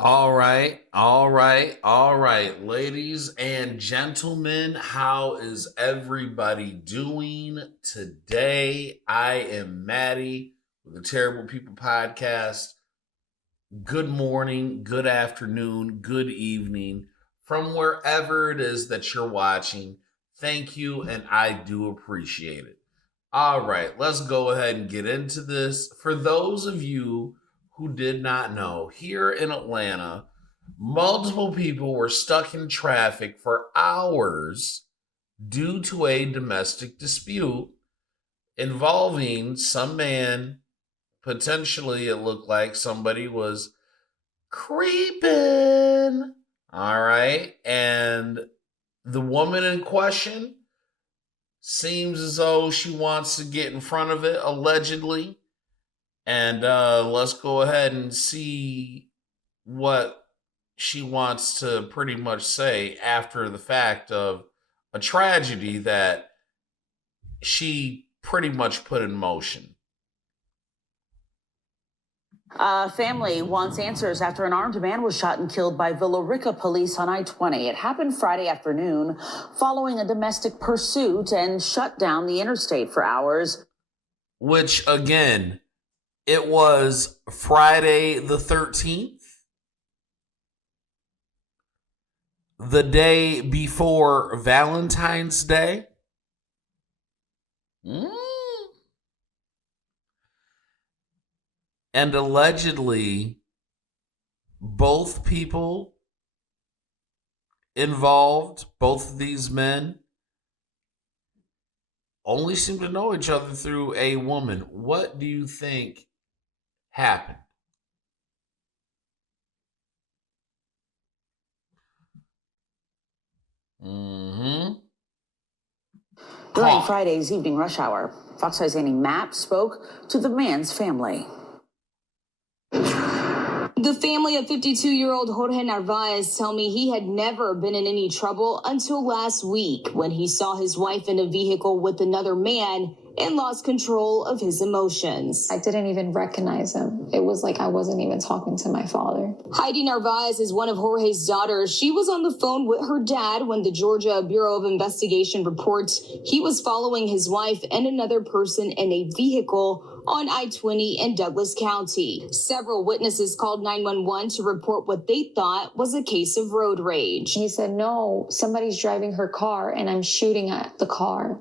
All right. Ladies and gentlemen, how is everybody doing today? I am Maddie with the Terrible People Podcast. Good morning, good afternoon, good evening from wherever it is that you're watching. Thank you, and I do appreciate it. All right, let's go ahead and get into this. For those of you who did not know, here in Atlanta, multiple people were stuck in traffic for hours due to a domestic dispute involving some man. Potentially, it looked like somebody was creeping. All right. And the woman in question seems as though she wants to get in front of it, allegedly. And let's go ahead and see what she wants to pretty much say after the fact of a tragedy that she pretty much put in motion. Family wants answers after an armed man was shot and killed by Villa Rica police on I-20. It happened Friday afternoon following a domestic pursuit and shut down the interstate for hours. Which, again, it was Friday the 13th, the day before Valentine's Day. And allegedly, both people involved, both of these men, only seem to know each other through a woman. What do you think happened? During Friday's evening rush hour, Fox 5's Annie Mapp spoke to the man's family. The family of 52-year-old Jorge Narvaez tell me he had never been in any trouble until last week when he saw his wife in a vehicle with another man and lost control of his emotions. I didn't even recognize him. It was like I wasn't even talking to my father. Heidi Narvaez is one of Jorge's daughters. She was on the phone with her dad when the Georgia Bureau of Investigation reports he was following his wife and another person in a vehicle on I-20 in Douglas County. Several witnesses called 911 to report what they thought was a case of road rage. He said, no, somebody's driving her car and I'm shooting at the car.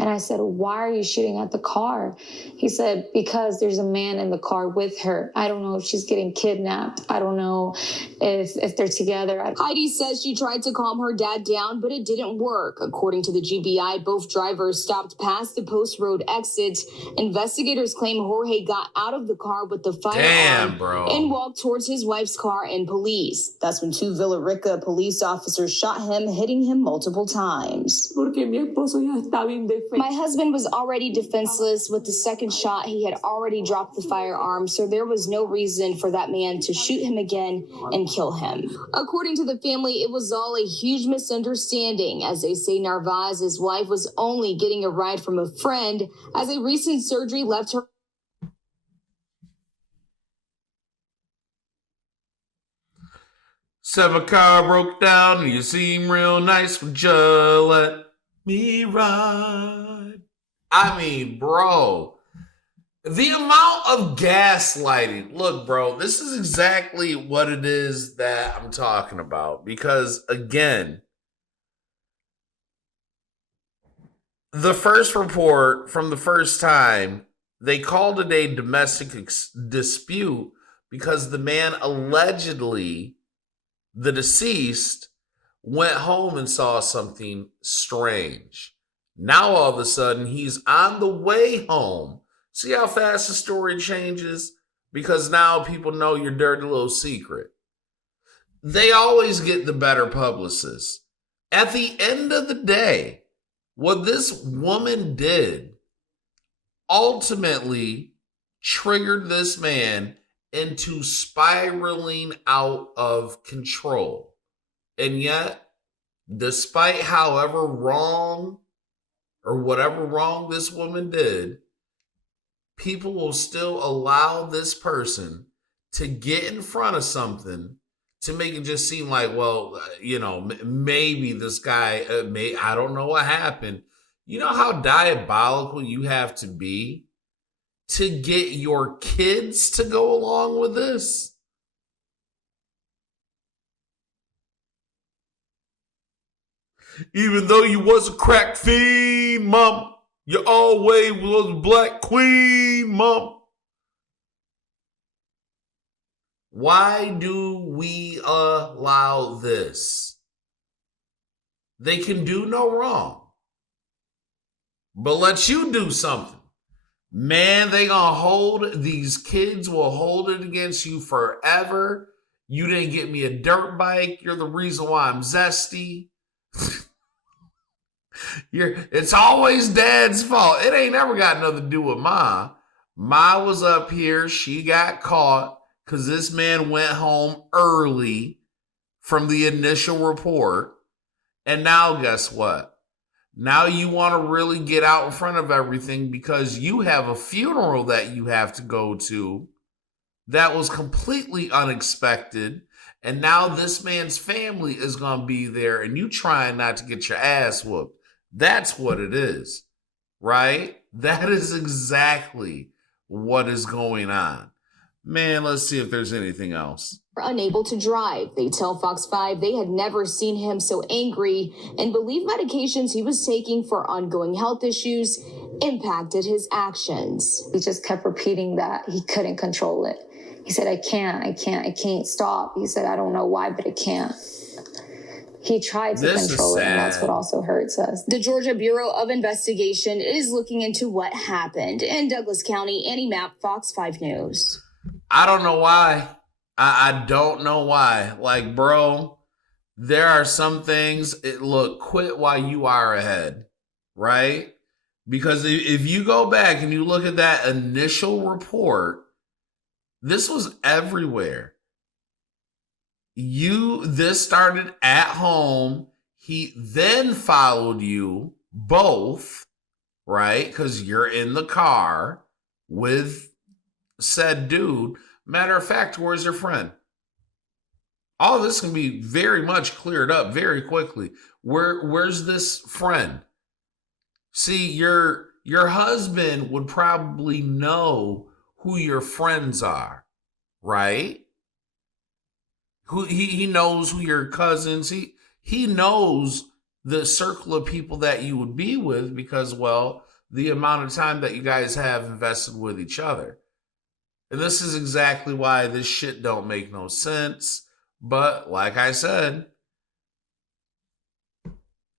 And I said, why are you shooting at the car? He said, because there's a man in the car with her. I don't know if she's getting kidnapped. I don't know if they're together. Heidi says she tried to calm her dad down, but it didn't work. According to the GBI, both drivers stopped past the post road exit. Investigators claim Jorge got out of the car with the firearm and walked towards his wife's car and police. That's when two Villa Rica police officers shot him, hitting him multiple times. My husband was already defenseless. With the second shot, he had already dropped the firearm, so there was no reason for that man to shoot him again and kill him. According to the family, it was all a huge misunderstanding, as they say Narvaez's wife was only getting a ride from a friend as a recent surgery left her. Said my car broke down and you seem real nice. Would you let me ride? I mean, bro, the amount of gaslighting. Look, bro, this is exactly what it is that I'm talking about. Because, again, the first report from the first time, they called it a domestic dispute because the man allegedly, the deceased, went home and saw something strange. Now all of a sudden he's on the way home. See how fast the story changes? Because now people know your dirty little secret. They always get the better publicists. At the end of the day, what this woman did ultimately triggered this man into spiraling out of control. And yet, despite however wrong or whatever wrong this woman did, people will still allow this person to get in front of something to make it just seem like, well, maybe this guy, I don't know what happened. You know how diabolical you have to be to get your kids to go along with this? Even though you was a crack fiend, mom, you always was a black queen, mom. Why do we allow this? They can do no wrong, but let you do something. Man, they gonna hold, these kids will hold it against you forever. You didn't get me a dirt bike. You're the reason why I'm zesty. It's always dad's fault. It ain't never got nothing to do with Ma. Ma was up here. She got caught because this man went home early from the initial report. And now guess what? Now you want to really get out in front of everything because you have a funeral that you have to go to that was completely unexpected. And now this man's family is going to be there and you trying not to get your ass whooped. That's what it is, right? That is exactly what is going on. Man, let's see if there's anything else. Unable to drive. They tell Fox 5 they had never seen him so angry and believe medications he was taking for ongoing health issues impacted his actions. He just kept repeating that he couldn't control it. He said, I can't stop. He said, I don't know why, but I can't. He tried to control it, and that's what also hurts us. The Georgia Bureau of Investigation is looking into what happened. In Douglas County, Annie Mapp, Fox 5 News. I don't know why. I don't know why. Like, bro, there are some things, look, quit while you are ahead, right? Because if you go back and you look at that initial report, this was everywhere. This started at home. He then followed you both, right? Because you're in the car with said dude. Matter of fact, where's your friend? All this can be very much cleared up very quickly. Where's this friend? See, your husband would probably know who your friends are, right? Who he knows who your cousins, he knows the circle of people that you would be with because, well, the amount of time that you guys have invested with each other. And this is exactly why this shit don't make no sense. But like I said,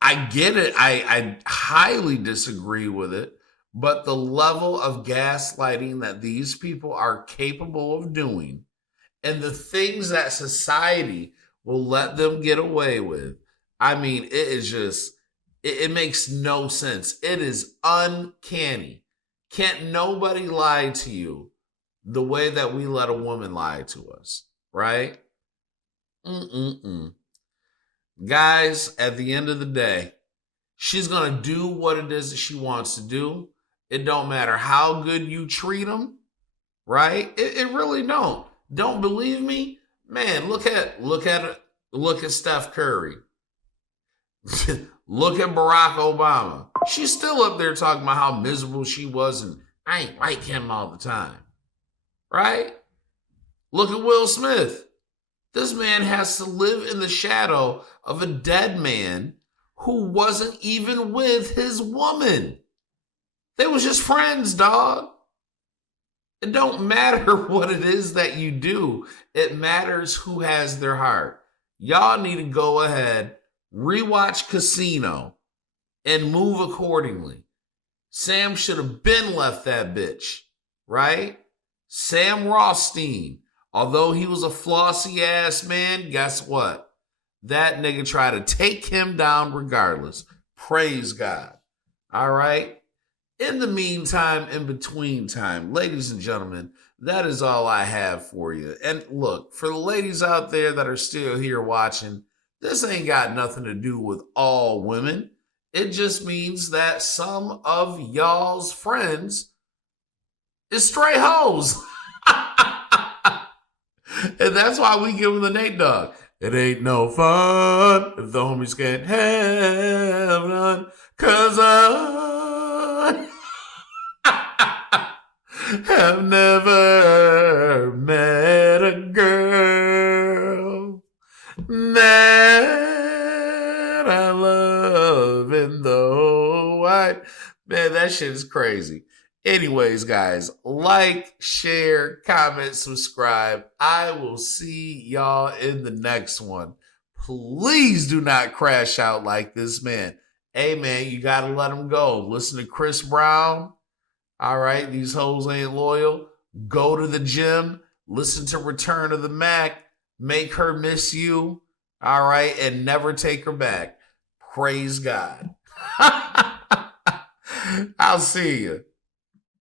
I get it. I highly disagree with it. But the level of gaslighting that these people are capable of doing and the things that society will let them get away with, I mean, it is just, it makes no sense. It is uncanny. Can't nobody lie to you the way that we let a woman lie to us, right? Guys, at the end of the day, she's going to do what it is that she wants to do. It don't matter how good you treat them, right? It really don't. Don't believe me? Man, look at Steph Curry. Look at Barack Obama. She's still up there talking about how miserable she was and I ain't like him all the time. Right? Look at Will Smith. This man has to live in the shadow of a dead man who wasn't even with his woman. They was just friends, dog. It don't matter what it is that you do. It matters who has their heart. Y'all need to go ahead, rewatch Casino, and move accordingly. Sam should have been left that bitch, right? Sam Rothstein, although he was a flossy ass man, guess what? That nigga tried to take him down regardless. Praise God. All right? In the meantime, in between time, ladies and gentlemen, that is all I have for you. And look, for the ladies out there that are still here watching, this ain't got nothing to do with all women. It just means that some of y'all's friends is stray hoes. And that's why we give him the Nate Dogg. It ain't no fun if the homies can't have none. Cause I have never met a girl that I love in the whole wide. Man, that shit is crazy. Anyways, guys, like, share, comment, subscribe. I will see y'all in the next one. Please do not crash out like this man. Hey, man, you got to let him go. Listen to Chris Brown. All right, these hoes ain't loyal. Go to the gym. Listen to Return of the Mac. Make her miss you. All right, and never take her back. Praise God. I'll see you.